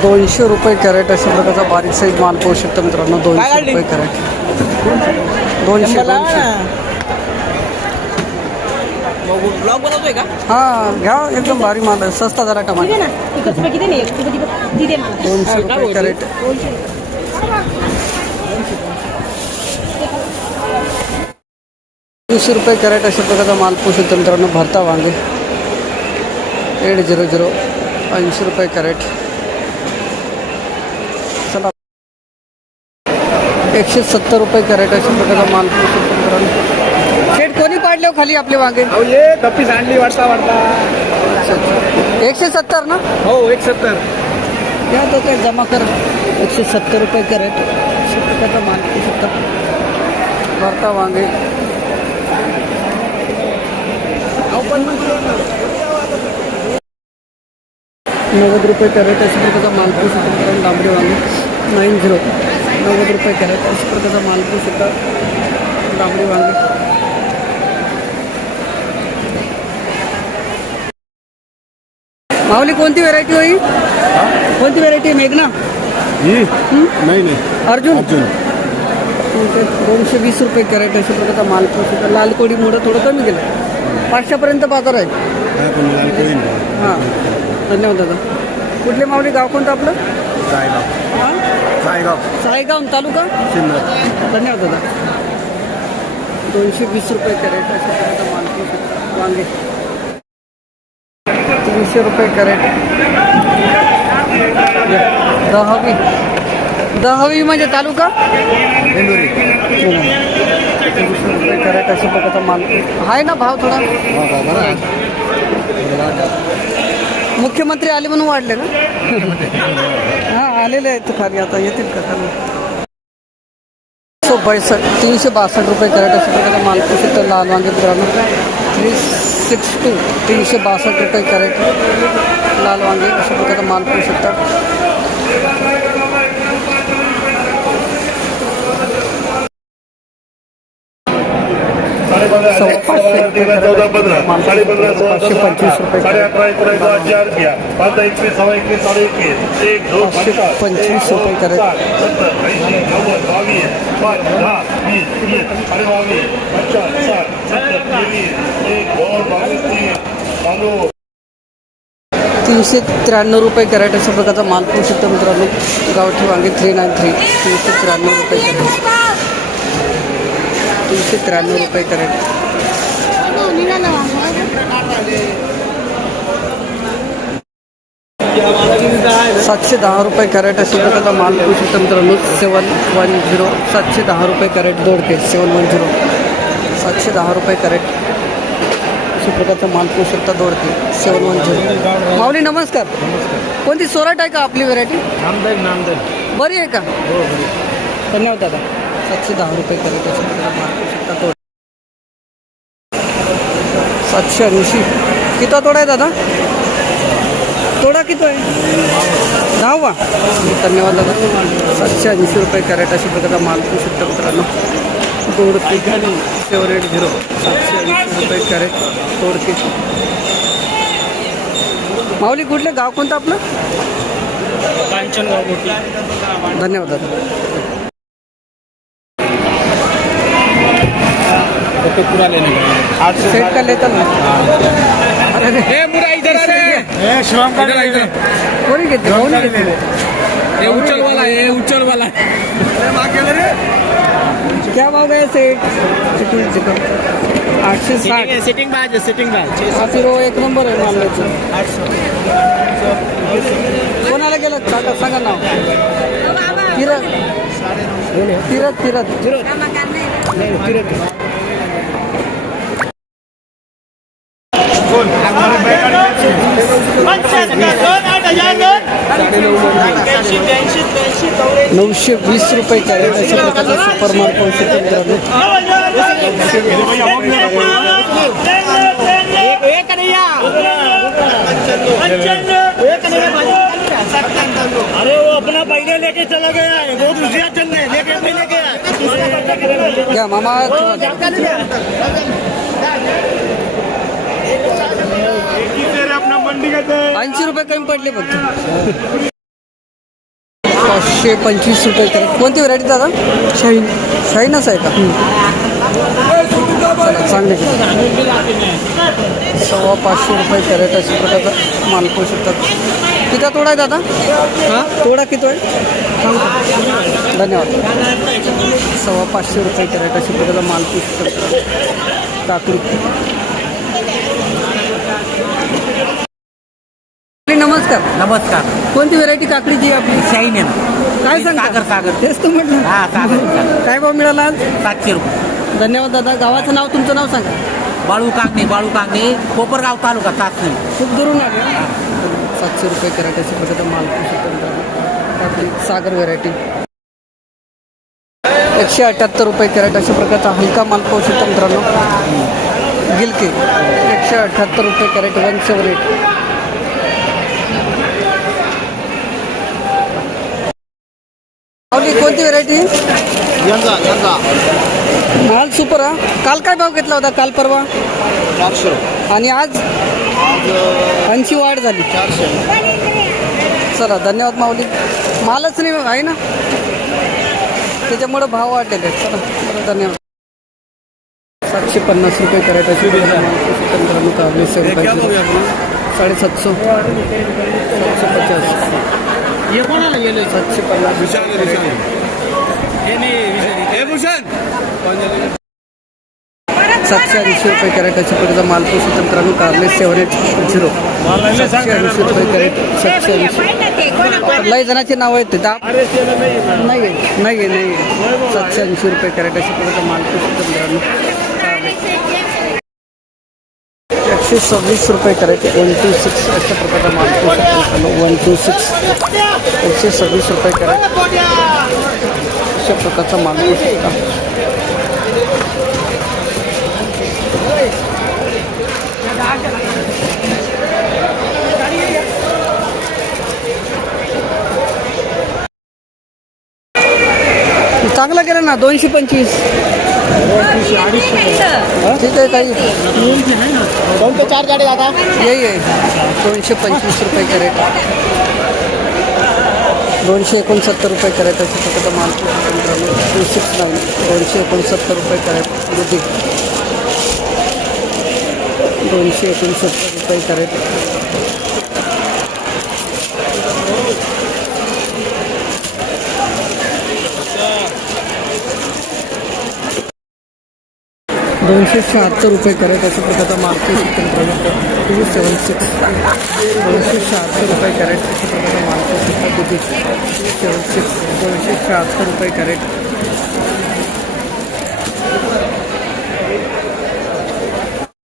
200 रुपये कॅरेट अशा प्रकारचा बारीक साईज माल पाहू शकता मित्रांनो. 200 रुपये कॅरेट. 200. ब्लॉग बनवतोय का? हां घ्या, एकदम भारी माल आहे. स्वस्त जरा टमाटर. 200 रुपये कॅरेट. 200 रुपये कॅरेट अशा प्रकारचा माल पाहू शकता मित्रांनो. भरता वांगे 800. 80 रुपये कॅरेट. चला 170 रुपये कॅरेट अशा प्रकारचा माल पाहू शकता मित्रांनो. शेट कोणी पाडले हो खाली आपले वांगे? ये गप्पी सांडली वाटता 170 ना? हो 170. या तो काय जमा कर. 170 रुपये कॅरेट अशा प्रकारचा माल पाहू शकता. भरता वांगे 90 रुपये कॅरेट अशा प्रकारचा माल पाहू शकता मित्रांनो. डांबरी वांगे 90. 90 रुपये कॅरेट अशा प्रकारचा माल पाहू शकता. डांबरी वांगे माऊली कोणती व्हेरायटी होई? कोणती व्हेरायटी? मेघना नाही अर्जुन. 220 रुपये कॅरेट अशा प्रकारचा माल पाहू शकता. लाल कोडीमुळं थोडं कमी गेलं. 500 पर्यंत बाजार आहे. हां धन्यवाद दादा. कुठले माऊली? गाव कोणतं आपलं? सायगाव तालुका धन्यवाद दादा. 220 रुपये कॅरेट अशा प्रकारचा माल पाहू शकता. वांगे 300 रुपये कॅरेट. दहावी म्हणजे तालुका इंदोरी. 300 रुपये कॅरेट अशा प्रकारचा माल आहे ना. भाव थोडा मुख्यमंत्री आले म्हणून वाढले ना? हां आलेले आहेत खाली, आता येतील का खाली? 362 रुपये कॅरेट अशा प्रकारचा माल पाहू शकता. लाल वांगे मित्रांनो 362. 362 रुपये कॅरेट लाल वांगे अशा प्रकारचा माल पाहू शकता. ₹525 रुपये कॅरेट. ₹393 कॅरेट अशा प्रकारचा माल पाहू शकता मित्रांनो. गावठी वांगे 393. 393 रुपये कॅरेट. 393 रुपये कॅरेट. 710 रुपये कॅरेट अशा प्रकारचा माल पाहू शकता मित्रांनो. 710. 710 रुपये कॅरेट. दोडके 710. 710 रुपये कॅरेट अशा प्रकारचा माल पाहू शकता. दोडके 710. माऊली नमस्कार. कोणती सोराट आहे का आपली व्हेरायटी? नामदेव बरी आहे का? धन्यवाद दादा. 710 रुपये कॅरेट अशा प्रकारचा माल पाहू शकता. तोड 780. किती तोडा आहे दादा? तोडा किती आहे? 10वा. धन्यवाद दादा. 780 रुपये कॅरेट अशा प्रकारचा माल पाहू शकता मित्रांनो. दोडके 780. 780 रुपये कॅरेट दोडके. माऊली कुठले? गाव कोणतं आपलं? धन्यवाद दादा. पूरा लेने का 800 सेट का लेता ना. अरे पूरा इधर से श्रम का इधर कोणी घेतले? कोणी घेतले? ये उच्चल वाला है, ये उच्चल वाला है. क्या भाव गया सेट? 860. सिटिंग बाज हा फिर वो एक नंबर आहे मामल्याचं. कोणाला गेलं काका सांगा नाव. फिरत ₹920 रुपये कॅरेट अशा प्रकारचा सुपर माल पाहू शकतो मित्रांनो. अरे वो अपना पहले लेके चला गया है, वो दूसरा चलने लेके पहले गया. घ्या मामा. 80 रुपये कमी पडले फक्त. 525 रुपये कॅरेट. कोणती व्हरायटी दादा? शाहीन. शाहीनच आहे का? चला चांगले किती 525 रुपये कॅरेट अशा प्रकारचा माल पाहू शकतात. किती तोडा आहे दादा? हां तोडा किती आहे? धन्यवाद. 525 रुपये कॅरेट अशा प्रकारचा माल पाहू शकतात. काकडी. नमस्कार. नमस्कार. कोणती व्हरायटी काकडीची आपली? शाईन आहे ना. काय सांगा? सागर. तेच तू म्हटलं. हा सागर. काय भाव मिळाला आज? 700 रुपये. धन्यवाद दादा. गावाचं नाव, तुमचं नाव सांगा. बाळू कांगणे कोपरगाव तालुका तासने. खूप दुरून आले. 700 रुपये कॅरेट अशा प्रकारचा माल पाहू शकतो. काकडी सागर व्हरायटी. 178 रुपये कॅरेट अशा प्रकारचा हलका माल पाहू शकतो मित्रांनो. गिलके 178 रुपये कॅरेट 178. कोणती व्हरायटी? माल सुपर हा. काल काय भाव घेतला होता? काल परवा 400. आणि आज 80 वाढ झाली. 400. चला धन्यवाद माऊली. मालच नाही आहे ना, त्याच्यामुळं भाव वाढलेले आहेत. चला बरं धन्यवाद. 750 रुपये कॅरेट अशी मित्रांनो. कावले 750. 750. हे कोणाला गेले? 750. विशाल. हे भूषण 780 रुपये कॅरेट अशा प्रकारचा माल पाहू शकतो मित्रांनो. कारले 780. 780 रुपये कॅरेट. 780. लई जणांची नाव आहेत ते नाही आहे. 780 रुपये कॅरेट अशा प्रकारचा माल पाहू शकतो मित्रांनो. 126 रुपये कॅरेट 126 अशा प्रकारचा माल पाहू शकतो मित्रांनो. 126. 126 रुपये कॅरेट अशा प्रकारचा माल पाहू शकता. चांगलं केलं ना. 225. ठीक आहे काही कोणते 4 गाडी दादा? ये 225 रुपये कॅरेट. 269 रुपये कॅरेट अशा प्रकारचा माल 269. 269 रुपये कॅरेट. दुधी 269 रुपये कॅरेट. 276 रुपये कॅरेट अशा प्रकारचा माल 276. 276 रुपये कॅरेट अशा प्रकारचा माल 276. 276 रुपये कॅरेट.